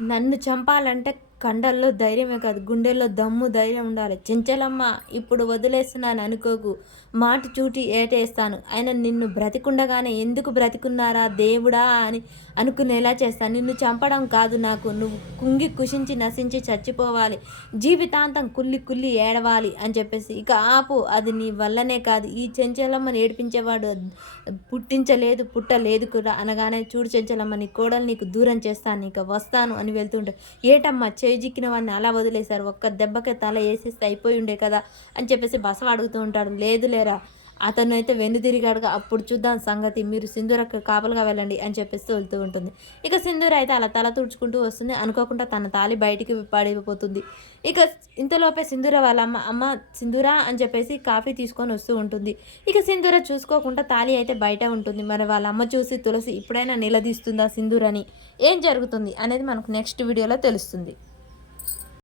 నన్ను చంపాలంటే కండల్లో ధైర్యమే కాదు గుండెల్లో దమ్ము ధైర్యం ఉండాలి. చెంచలమ్మ ఇప్పుడు వదిలేస్తున్నాను అనుకోకు. మాట చూటి ఏటేస్తాను. ఆయన నిన్ను బ్రతికుండగానే ఎందుకు బ్రతికున్నారా దేవుడా అని అనుకునేలా చేస్తాను. నిన్ను చంపడం కాదు నాకు. నువ్వు కుంగి కుషించి నశించి చచ్చిపోవాలి. జీవితాంతం కుల్లి కుల్లి ఏడవాలి అని చెప్పేసి. ఇక ఆపు అది నీ వల్లనే కాదు. ఈ చెంచలమ్మని ఏడిపించేవాడు పుట్టించలేదు పుట్టలేదు కూడా. అనగానే చూడు చెంచలమ్మ నీ కోడలు నీకు దూరం చేస్తాను ఇక వస్తాను అని వెళ్తుంటే ఏటమ్మా చేజిక్కిన వాడిని అలా వదిలేశారు. ఒక్క దెబ్బకి తల వేసేస్తే అయిపోయి ఉండే కదా అని చెప్పేసి బసవ అడుగుతూ ఉంటాడు. లేదు లేరా అతను అయితే వెనుదిరిగాడుగా అప్పుడు చూద్దాం సంగతి మీరు సింధూరకు కాపలుగా వెళ్ళండి అని చెప్పేసి వెళ్తూ ఉంటుంది. ఇక సింధూర అయితే అలా తల తుడుచుకుంటూ వస్తుంది. అనుకోకుండా తన తాలి బయటికి పడిపోతుంది. ఇక ఇంతలోపే సింధూర వాళ్ళ అమ్మ అమ్మ సింధూర అని చెప్పేసి కాఫీ తీసుకొని వస్తూ ఉంటుంది. ఇక సింధూర చూసుకోకుండా తాలి అయితే బయట ఉంటుంది. మరి వాళ్ళ అమ్మ చూసి తులసి ఇప్పుడైనా నిలదీస్తుందా సింధూరని? ఏం జరుగుతుంది? అనేది మనకు నెక్స్ట్ వీడియోలో తెలుస్తుంది.